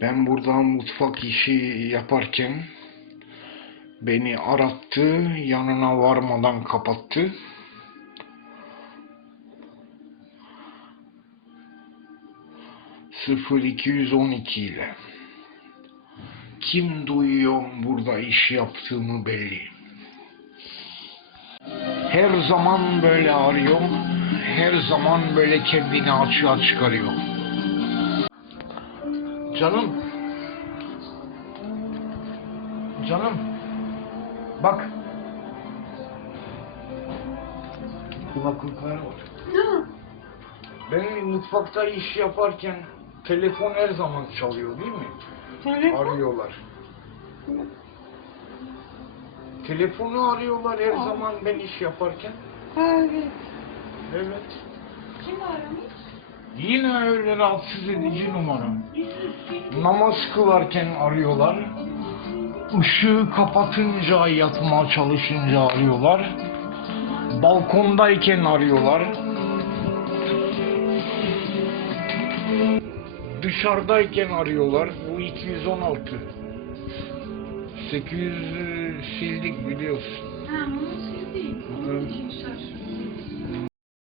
Ben burada mutfak işi yaparken beni arattı, yanına varmadan kapattı. Sıfır 212 ile. Kim duyuyor burada iş yaptığımı belli. Her zaman böyle arıyor, her zaman böyle kendini açığa çıkarıyor. Canım. Canım. Bak. Kulaklıklar var. Ben mutfakta iş yaparken telefon her zaman çalıyor değil mi? Telefon. Arıyorlar. Telefonu arıyorlar her zaman ben iş yaparken. Evet. Evet. Kim aramış? Yine öyle rahatsız edici numara. Namaz kılarken arıyorlar. Işığı kapatınca yatmaya çalışınca arıyorlar. Balkondayken arıyorlar. Dışarıdayken arıyorlar. Bu 216. 800 sildik biliyorsun. Ha, bunu sildik.